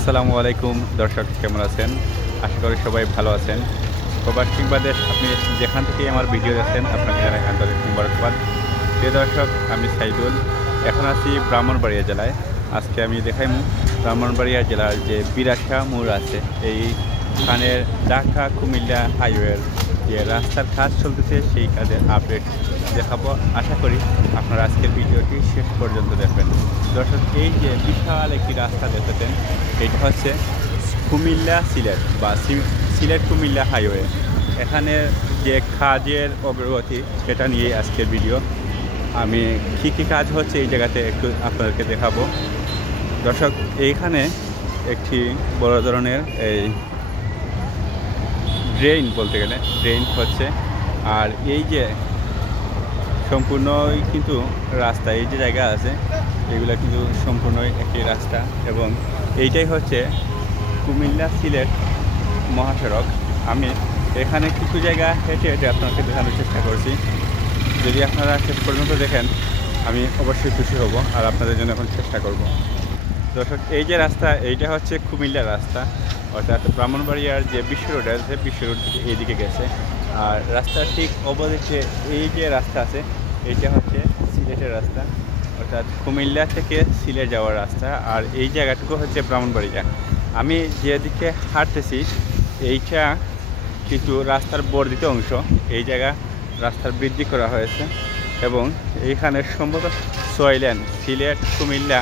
আসসালামু আলাইকুম দর্শক, কেমন আছেন? আশা করি সবাই ভালো আছেন। প্রবাস কিংবা দেশ, আপনি যেখান থেকে আমার ভিডিও দেখছেন আপনাকে জানাই আন্তরিক মুবারকবাদ। প্রিয় দর্শক, আমি সাইদুল, এখন আছি ব্রাহ্মণবাড়িয়া জেলায়। আজকে আমি দেখাইমু ব্রাহ্মণবাড়িয়া জেলার যে বিরাশা মোড় আছে, এইখানের ঢাকা কুমিল্লা হাইওয়ের যে রাস্তার কাজ চলতেছে সেই কাজের আপডেট দেখাবো। আশা করি আপনারা আজকের ভিডিওটি শেষ পর্যন্ত দেখবেন। দর্শক, এই যে বিশাল একটি রাস্তা দেখতেছেন, এটা হচ্ছে কুমিল্লা সিলেট বা সিলেট কুমিল্লা হাইওয়ে। এখানে যে কাজের অগ্রগতি সেটা নিয়ে আজকের ভিডিও। আমি কী কাজ হচ্ছে এই জায়গাতে একটু আপনাদেরকে দেখাবো। দর্শক, এইখানে একটি বড় ধরনের এই ড্রেন, বলতে গেলে ড্রেন হচ্ছে। আর এই যে সম্পূর্ণই কিন্তু রাস্তা, এই যে জায়গা আছে এগুলো কিন্তু সম্পূর্ণই একটি রাস্তা, এবং এইটাই হচ্ছে কুমিল্লা সিলেট মহাসড়ক। আমি এখানে কিছু জায়গা হেঁটে হেঁটে আপনাকে দেখানোর চেষ্টা করছি। যদি আপনারা শেষ পর্যন্ত দেখেন আমি অবশ্যই খুশি হব, আর আপনাদের জন্য এখন চেষ্টা করব। দর্শক, এই যে রাস্তা, এইটা হচ্ছে কুমিল্লা রাস্তা, অর্থাৎ ব্রাহ্মণবাড়িয়ার যে বিশ্ব রোড আছে, বিশ্ব রোড থেকে এইদিকে গেছে। আর রাস্তার ঠিক অপোজিটে এই যে রাস্তা আছে, এইটা হচ্ছে সিলেটের রাস্তা, অর্থাৎ কুমিল্লা থেকে সিলেট যাওয়ার রাস্তা। আর এই জায়গাটুকু হচ্ছে ব্রাহ্মণবাড়িয়া। আমি যেদিকে হাঁটতেছি এইটা কিন্তু রাস্তার বর্ধিত অংশ। এই জায়গা রাস্তার বৃদ্ধি করা হয়েছে, এবং এইখানে সম্ভবত 6 লেন, সিলেট কুমিল্লা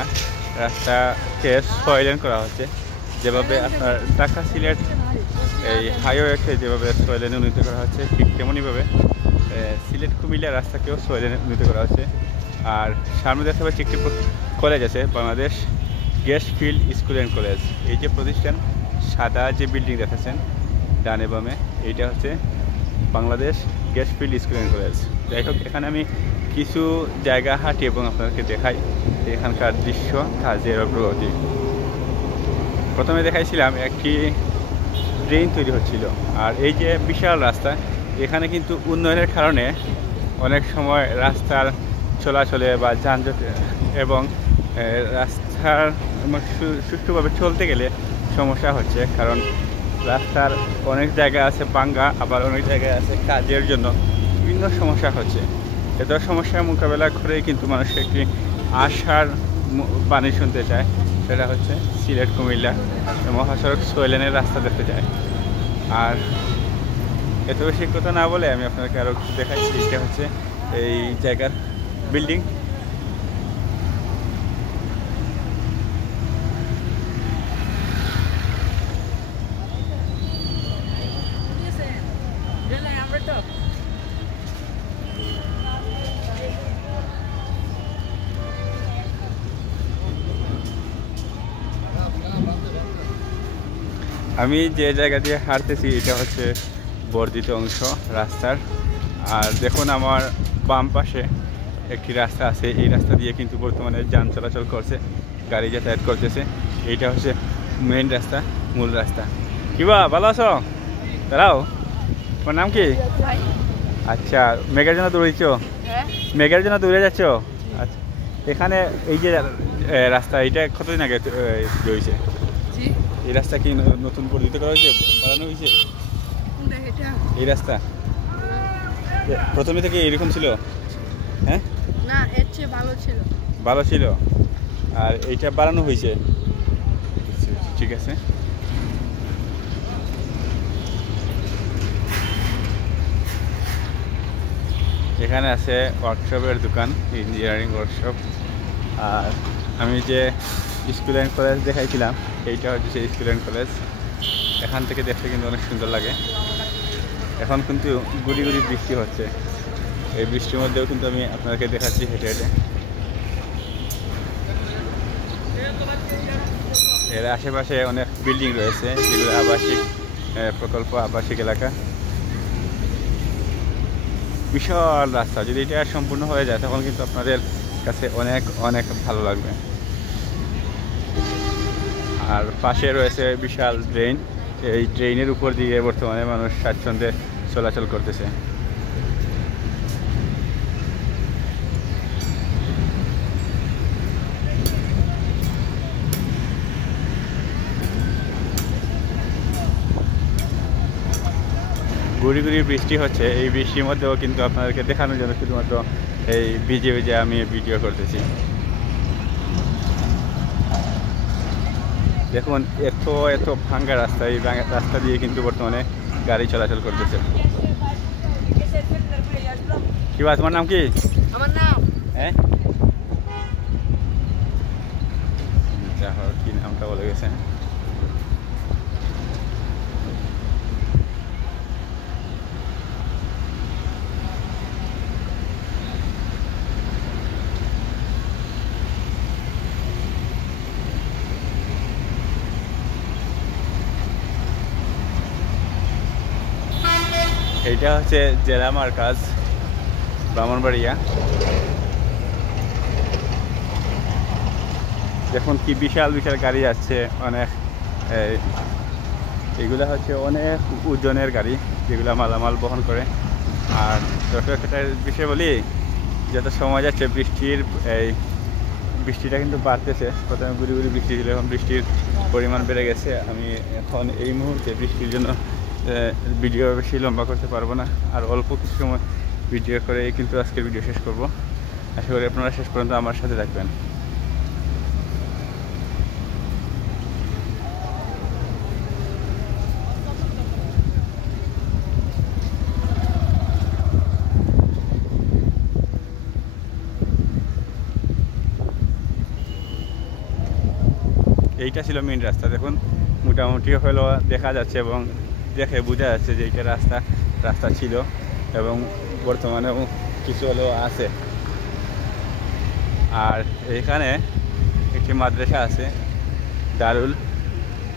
রাস্তাকে 6 লেন করা হচ্ছে। যেভাবে আপনার ঢাকা সিলেট এই হাইওয়েকে যেভাবে 6 লেনে উন্নীত করা হচ্ছে, ঠিক তেমনইভাবে সিলেট কুমিল্লা রাস্তাকেও 6 লেনে উন্নীত করা হচ্ছে। আর সামনে দেখতে পাচ্ছি একটি কলেজ আছে, Bangladesh gas field school and college. এই যে প্রতিষ্ঠান, সাদা যে বিল্ডিং দেখেছেন ডানে বামে, এইটা হচ্ছে Bangladesh gas field school and college. যাই হোক, এখানে আমি কিছু জায়গা হাঁটি এবং আপনাদেরকে দেখাই এখানকার দৃশ্য, কাজের অগ্রগতি। প্রথমে দেখাইছিলাম একটি ড্রেন তৈরি হচ্ছিল। আর এই যে বিশাল রাস্তা, এখানে কিন্তু উন্নয়নের কারণে অনেক সময় রাস্তার চলাচলে বা যানজট এবং রাস্তার সুষ্ঠুভাবে চলতে গেলে সমস্যা হচ্ছে, কারণ রাস্তার অনেক জায়গা আছে ভাঙ্গা, আবার অনেক জায়গায় আছে কাজের জন্য বিভিন্ন সমস্যা হচ্ছে। এত সমস্যার মোকাবেলা করেই কিন্তু মানুষ একটি আশার বাণী শুনতে চায়, সেটা হচ্ছে সিলেট কুমিল্লা মহাসড়ক 6 লেনের রাস্তা দেখতে চায়। আর এত বেশি কথা না বলে আমি আপনাকে আরও দেখাচ্ছি। এটা হচ্ছে এই জায়গার বিল্ডিং। আমি যে জায়গা দিয়ে হাঁটতেছি এটা হচ্ছে বর্ধিত অংশ রাস্তার। আর দেখুন, আমার বাম পাশে একটি রাস্তা আছে, এই রাস্তা দিয়ে কিন্তু বর্তমানে যান চলাচল করছে, গাড়ি যাতায়াত করতেছে। এইটা হচ্ছে মেইন রাস্তা, মূল রাস্তা। কিবা ভালো আছো? দাঁড়াও, তোমার নাম কি? আচ্ছা, মেঘের জন্য দৌড়েছ? মেঘের জন্য দৌড়ে যাচ্ছ? আচ্ছা, এখানে এই যে রাস্তা, এইটা কতদিন আগে হয়েছে? এই রাস্তা কি নতুন বর্ধিত করা হয়েছে, বাড়ানো হয়েছে? এই রাস্তা প্রথমে থেকে এরকম ছিল? হ্যাঁ, না, এর চেয়ে ভালো ছিল। ভালো ছিল, আর এইটা বাড়ানো হয়েছে। ঠিক আছে। এখানে আছে ওয়ার্কশপের দোকান, ইঞ্জিনিয়ারিং ওয়ার্কশপ। আর আমি যে স্কুল অ্যান্ড কলেজ দেখাইছিলাম, এইটা হচ্ছে সেই স্কুল অ্যান্ড কলেজ। এখান থেকে দেখতে কিন্তু অনেক সুন্দর লাগে। এখন কিন্তু গুড়ি গুড়ি বৃষ্টি হচ্ছে, এই বৃষ্টির মধ্যেও কিন্তু আমি আপনাদেরকে দেখাচ্ছি হেঁটে হেঁটে। এর আশেপাশে অনেক বিল্ডিং রয়েছে, যেগুলো আবাসিক প্রকল্প, আবাসিক এলাকা। বিশাল রাস্তা, যদি এটা সম্পূর্ণ হয়ে যায় তখন কিন্তু আপনাদের কাছে অনেক অনেক ভালো লাগবে। আর পাশে রয়েছে বিশাল ড্রেন, এই ড্রেনের উপর দিয়ে বর্তমানে মানুষ স্বাচ্ছন্দ্যে চলাচল করতেছে। গুড়ি গুড়ি বৃষ্টি হচ্ছে। এই বৃষ্টির মধ্যেও কিন্তু আপনাদেরকে দেখানোর জন্য শুধুমাত্র এই ভিজে ভিজে আমি ভিডিও করতেছি। দেখুন এত এত ভাঙ্গা রাস্তা, এই রাস্তা দিয়ে কিন্তু বর্তমানে গাড়ি চলাচল করতেছে। কি বা তোমার নাম কি? আমার নাম হ্যাঁ যা হোক, কি নামটা বলে গেছে। এইটা হচ্ছে জেলা মার্কাজ ব্রাহ্মণবাড়িয়া। দেখুন কি বিশাল বিশাল গাড়ি যাচ্ছে, অনেক এগুলো হচ্ছে অনেক ওজনের গাড়ি যেগুলো মালামাল বহন করে। আর দর্শক একটা বিষয় বলি, যত সময় যাচ্ছে বৃষ্টিটা কিন্তু বাড়তেছে। প্রথমে গুড়ি গুড়ি বৃষ্টি ছিল, এখন বৃষ্টির পরিমাণ বেড়ে গেছে। আমি এখন এই মুহূর্তে বৃষ্টির জন্য ভিডিও বেশি লম্বা করতে পারবো না, আর অল্প কিছু সময় ভিডিও করে কিন্তু আজকের ভিডিও শেষ করব। আশা করি আপনারা শেষ পর্যন্ত আমার সাথে থাকবেন। এইটা ছিল মেন রাস্তা। দেখুন মোটামুটি হলো দেখা যাচ্ছে এবং দেখে বোঝা যাচ্ছে যে এইটা রাস্তা ছিল এবং বর্তমানে কিছু হলেও আছে। আর এখানে একটি মাদ্রাসা আছে, দারুল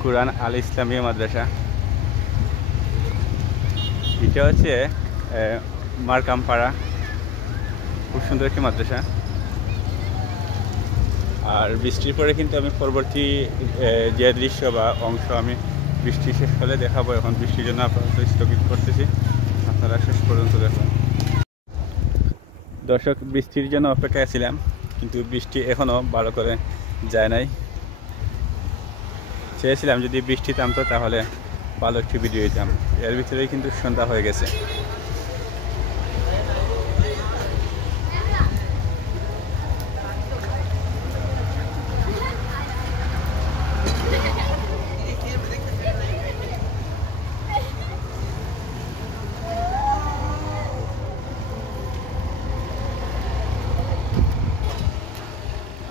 কুরআন আল ইসলামিয়া মাদ্রাসা। এটা হচ্ছে মারকামপাড়া, খুব সুন্দর একটি মাদ্রাসা। আর বৃষ্টির পরে কিন্তু আমি পরবর্তী যে দৃশ্য বা অংশ আমি বৃষ্টি শেষ হলে দেখাবো। এখন বৃষ্টির জন্য আপাতত স্থগিত করতেছি, আপনারা শেষ পর্যন্ত দেখুন। দর্শক বৃষ্টির জন্য অপেক্ষায় ছিলাম, কিন্তু বৃষ্টি এখনও ভালো করে যায় নাই। চেয়েছিলাম যদি বৃষ্টি থামতো তাহলে ভালো একটি ভিডিও দিতাম। এর ভিতরেই কিন্তু সন্ধ্যা হয়ে গেছে।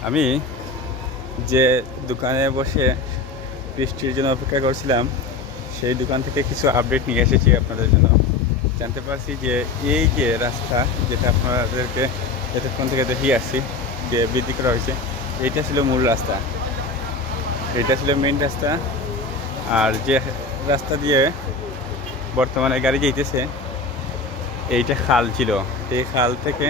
আমি যে দোকানে বসে বৃষ্টির জন্য অপেক্ষা করছিলাম, সেই দোকান থেকে কিছু আপডেট নিয়ে এসেছি আপনাদের জন্য। জানতে পারছি যে এই যে রাস্তা যেটা আপনাদেরকে এতক্ষণ থেকে দেখিয়ে আসছি যে বৃদ্ধি করা হয়েছে, এইটা ছিল মূল রাস্তা, এইটা ছিল মেইন রাস্তা। আর যে রাস্তা দিয়ে বর্তমানে গাড়ি যাইতেছে এইটা খাল ছিল। এই খাল থেকে